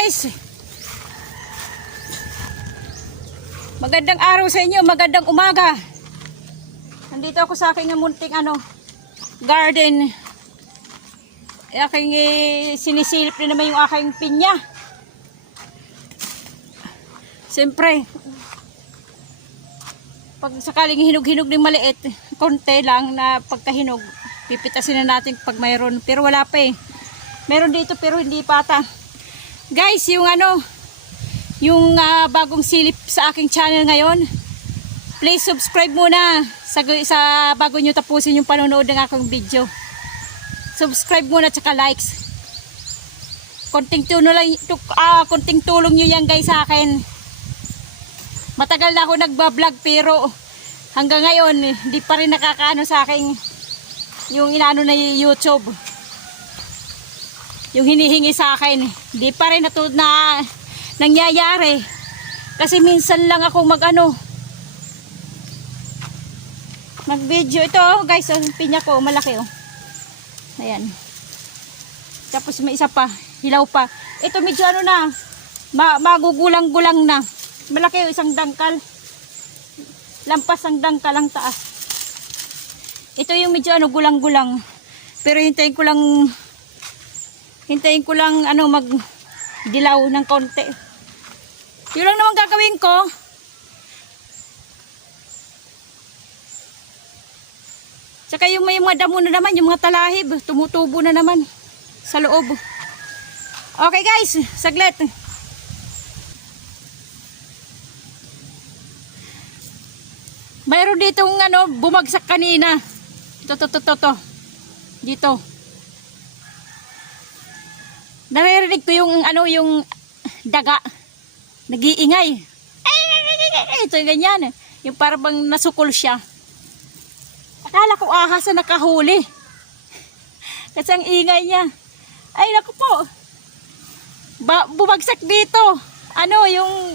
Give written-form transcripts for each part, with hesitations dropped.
guys, magandang araw sa inyo, magandang umaga. Nandito ako sa aking munting garden. Aking sinisilip na naman yung aking pinya. Siyempre, pag sakaling hinog-hinog ng maliit, konti lang na pagkahinog, pipitasin na natin pag mayroon. Pero wala pa eh. Meron dito pero hindi pata. Guys, yung bagong silip sa aking channel ngayon, please subscribe muna sa bago nyo tapusin yung panonood ng aking video. Subscribe muna tsaka likes. Konting tulong nyo yan guys sa akin. Matagal na ako nagbablog pero hanggang ngayon hindi pa rin nakakaano sa akin yung inaano na YouTube. Yung hinihingi sa akin, hindi pa rin na nangyayari. Kasi minsan lang ako mag-video. Ito guys, ang pinya ko malaki oh. Ayan. Tapos may isa pa, hilaw pa. Ito medyo magugulang-gulang na. Malaki yung isang dangkal. Lampas ang dangkal ang taas. Ito yung medyo gulang-gulang. Pero hintayin ko lang magdilaw ng konti. Yun lang naman gagawin ko. Tsaka yung may mga damo na naman, yung mga talahib, tumutubo na naman sa loob. Okay guys, saglit. Mayroon ditong bumagsak kanina. Ito. Dito. Naririnig ko yung daga. Nag-iingay. Ito ganyan. Yung parang nasukol siya. Akala ko ahas na nakahuli. Kasi ang ingay niya. Ay naku po. Bumagsak dito. Yung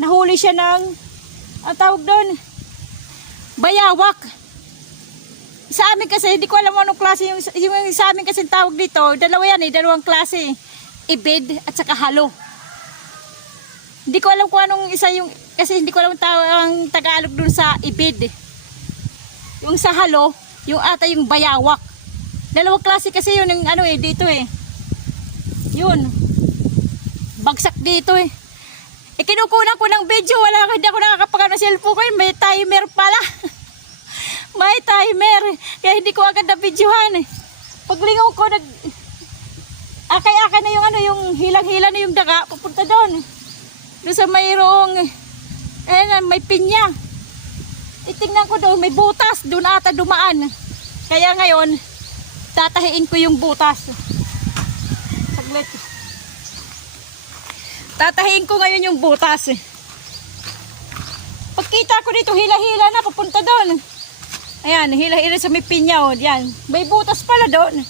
nahuli siya ng ang tawag doon, bayawak. Sa amin kasi, hindi ko alam anong klase yung sa amin kasi tawag dito, dalawa yan dalawang klase. Ibid at saka halo. Hindi ko alam kung anong isa yung, kasi hindi ko alam ang Tagalog dun sa ibid. Yung sa halo, yung yung bayawak. Dalawang klase kasi yun yung dito eh. Yun. Bagsak dito eh. Kinukunan ko ng video, hindi ako nakakapagano ng cellphone ko, may timer pala. May timer, kaya hindi ko agad na videohan. Paglingaw ko, akay-akay na yung hilang-hila na yung daga, pupunta doon. Doon sa mayroong, may pinya. Itingnan ko doon, may butas, doon ata dumaan. Kaya ngayon, tatahiin ko yung butas. Saglit. Tatahiin ko ngayon yung butas. Pagkita ko dito, hila-hila na, papunta doon. Ayan, hila-hila sa may pinya. Oh, yan. May butas pala doon.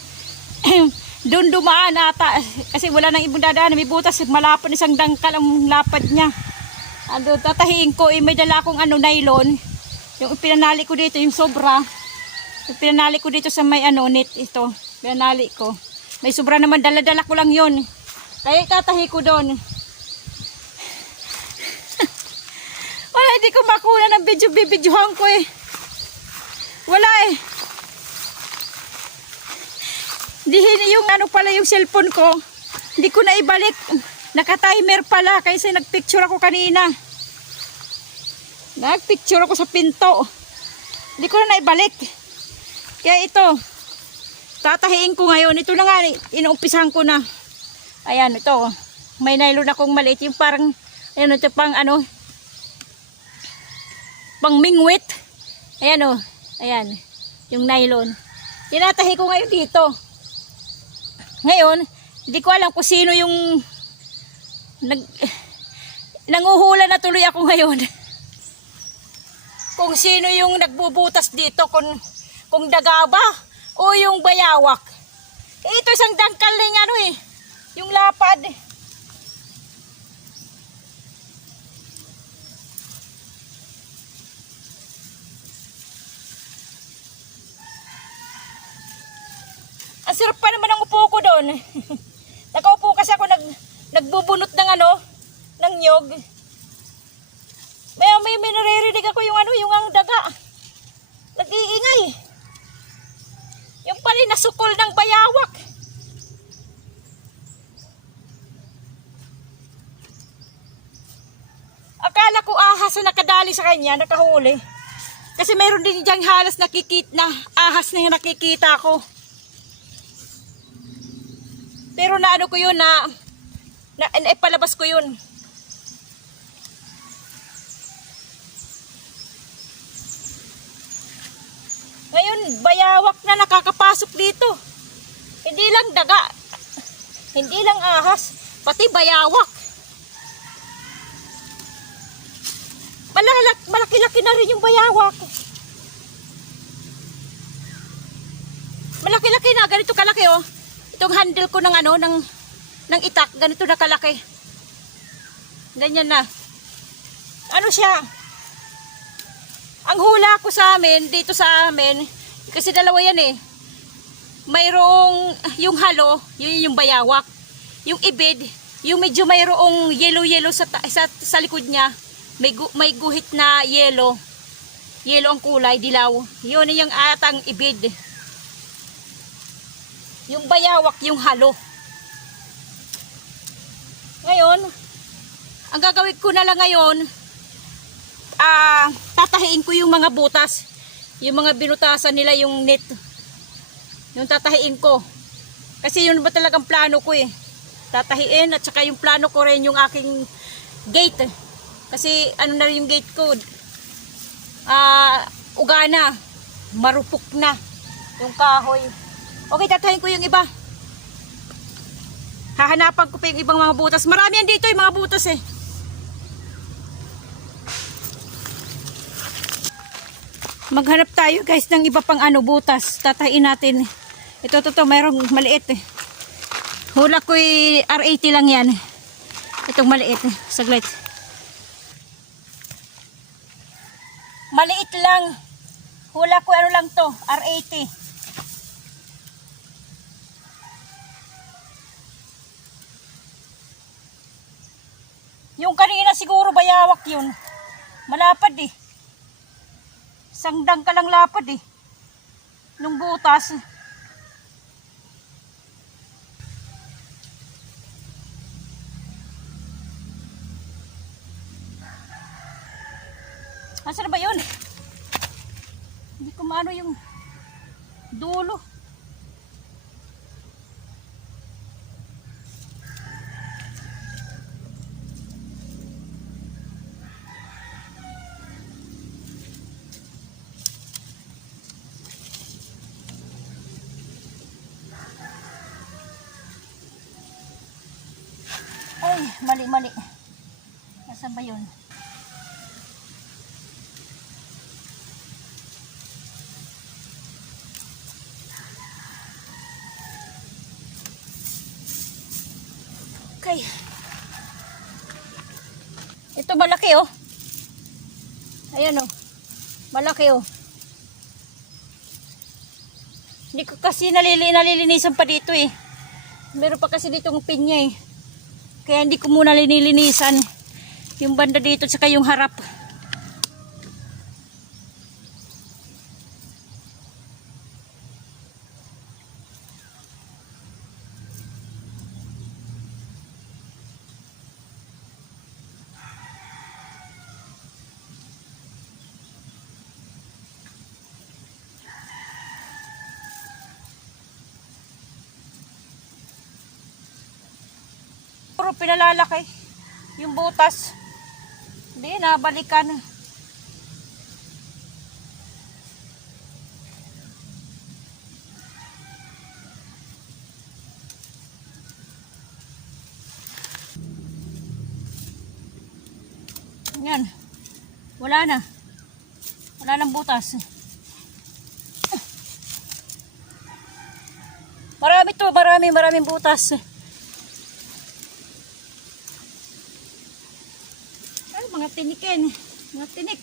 Doon dumaan ata. Kasi wala nang ibang dadaan. May butas, malapad isang dangkal ang lapad niya. Tatahiin ko, may dala akong nylon. Yung pinanali ko dito, yung sobra. Yung pinanali ko dito sa may net ito. Pinanali ko. May sobra naman, dala-dala ko lang yun. Kaya tatahi ko doon. Wala, hindi ko makuha ng bibidyohan ko eh. Wala eh. Yung pala yung cellphone ko, hindi ko na ibalik. Naka-timer pala kasi nagpicture ako kanina. Nagpicture ako sa pinto. Hindi ko na naibalik. Kaya ito, tatahiin ko ngayon. Ito na nga, inuumpisahan ko na. Ayan, ito. May nylon akong maliit. Yung parang, ito pang pang mingwit. Ayan o. Ayan. Yung nylon. Tinatahi ko ngayon dito. Ngayon, hindi ko alam kung sino yung nanguhula na tuloy ako ngayon. Kung sino yung nagbubutas dito. Kung daga ba o yung bayawak. Ito isang dangkal ng yung lapad. Ang sarap pa naman ang upo ko doon. Nakaupo kasi ako nagbubunot ng ano, ng nyog. May naririnig ako yung ano, yung ang daga. Nag-iingay. Yung pala nasukol ng bayawak. Akala ko ahas na nakadali sa kanya, nakahuli. Kasi mayroon din diyang halos ahas na yung nakikita ko. Pero na ano ko yun, na palabas ko yun. Ngayon, bayawak na nakakapasok dito. Hindi lang daga, hindi lang ahas, pati bayawak. Malaki-laki na rin yung bayawak. Malaki-laki na, ganito kalaki oh. Itong handle ko ng ano, ng itak, ganito na kalaki. Ganyan na. Ano siya? Ang hula ko sa amin, dito sa amin, kasi dalawa yan eh. Mayroong, yung halo, yun yung bayawak. Yung ibid, yung medyo mayroong yellow sa likod niya. May guhit na yellow. Yellow ang kulay, dilaw. Yun yung atang ibid. Yung bayawak, yung halo. Ngayon, ang gagawin ko na lang ngayon, tatahiin ko yung mga butas. Yung mga binutasan nila yung net. Yung tatahiin ko. Kasi yun ba talagang plano ko eh. Tatahiin at saka yung plano ko rin yung aking gate. Kasi ano na rin yung gate ko. Ugana. Marupok na. Yung kahoy. Okay, tatahiin ko yung iba. Hahanapan ko pa yung ibang mga butas. Marami yan dito yung mga butas eh. Maghanap tayo guys ng iba pang ano butas. Tatahiin natin. Ito, mayroong maliit eh. Hula ko R80 lang yan. Itong maliit eh. Saglit. Maliit lang. Hula ko ano lang to. R80. Yung kanina siguro bayawak yun. Malapad eh. Sangdang ka lang lapad eh. Nung butas. Nasaan na ba yun? Hindi ko maano yung dulo. Ay, mali. Nasaan ba yun? Okay. Ito malaki oh. Ayan oh. Malaki oh. Hindi ko kasi nalilinisan pa dito eh. Meron pa kasi ditong pinya eh. Kaya hindi ko muna linilinisan yung banda dito at saka yung harap. Puro pinalalaki yung butas. Hindi, nabalikan. Yan. Wala na. Wala nang butas. Marami to, maraming butas. Mga tinikin, mga tinik.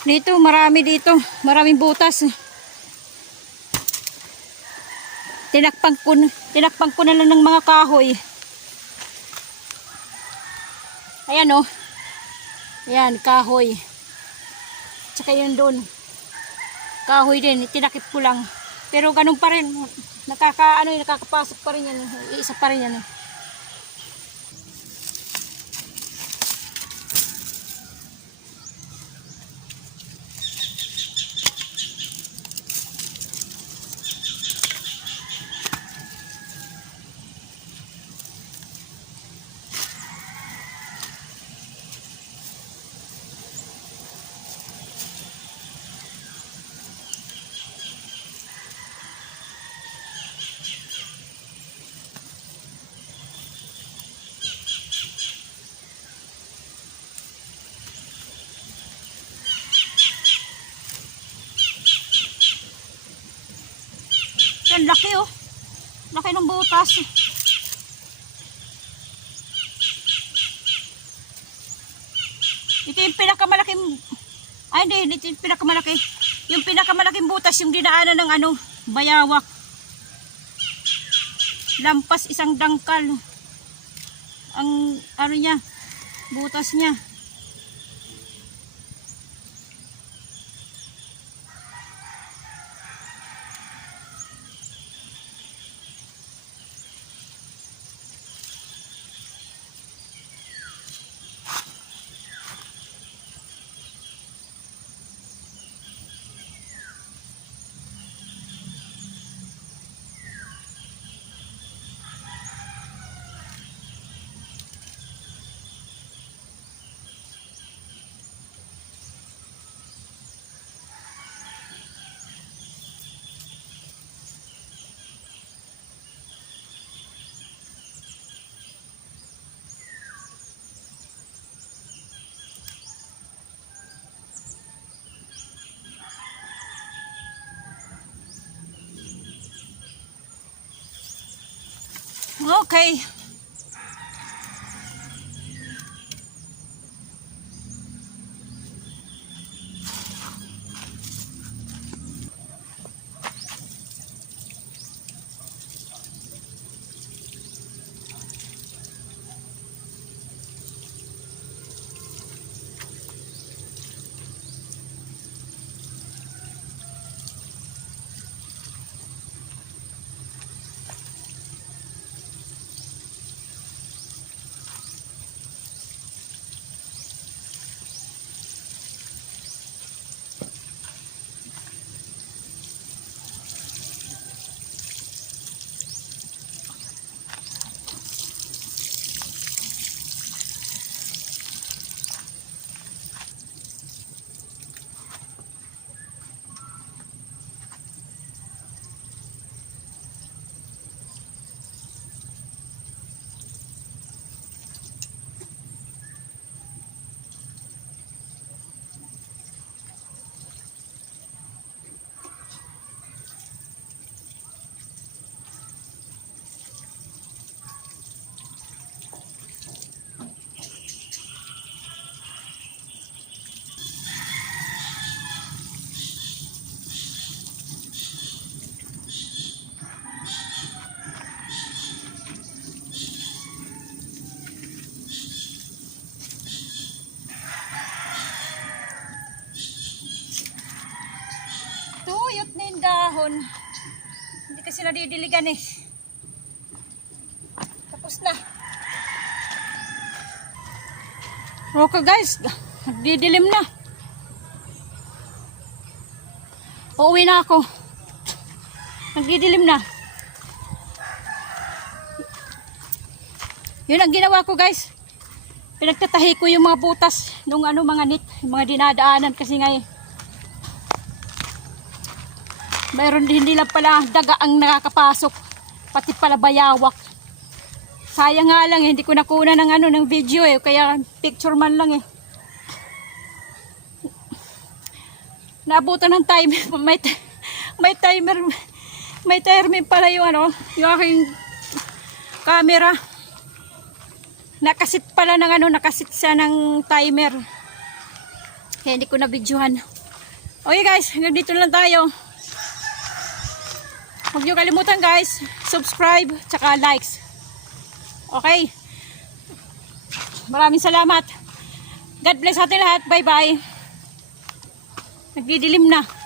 Dito, marami dito. Maraming butas. Tinakpang ko na lang ng mga kahoy. Ayan oh. Ayan, kahoy. Tsaka yun doon. Kahoy din, tinakip ko lang. Pero ganun pa rin. Nakakapasok pa rin yan. Isa pa rin yan. Yan, laki oh. Laki ng butas. Ito yung pinakamalaking, ay hindi, ito yung pinakamalaki. Yung pinakamalaking butas, yung dinaanan ng ano, bayawak. Lampas isang dangkal. Ang ano niya, butas niya. Okay. Tuyot na yung dahon. Hindi kasi nadidiligan eh. Tapos na. Okay guys, nagdidilim na. Uuwi na ako. Nagdidilim na. Yun ang ginawa ko guys. Pinagtatahi ko yung mga butas nung ano mga nit, yung mga dinadaanan kasi nga eh. Mayroon din, hindi lang pala daga ang nakakapasok, pati pala bayawak. Sayang nga lang, hindi ko nakuna ng ano ng video eh, kaya picture man lang eh. Naabutan ng time, may timer pala yung ano, yung aking camera. Nakasit pala ng ano, nakasit siya ng timer. Kaya hindi ko na videohan. Okay guys, hanggang dito lang tayo. Huwag niyo kalimutan guys, subscribe, tsaka likes. Okay? Maraming salamat. God bless ating lahat. Bye-bye. Nagdidilim na.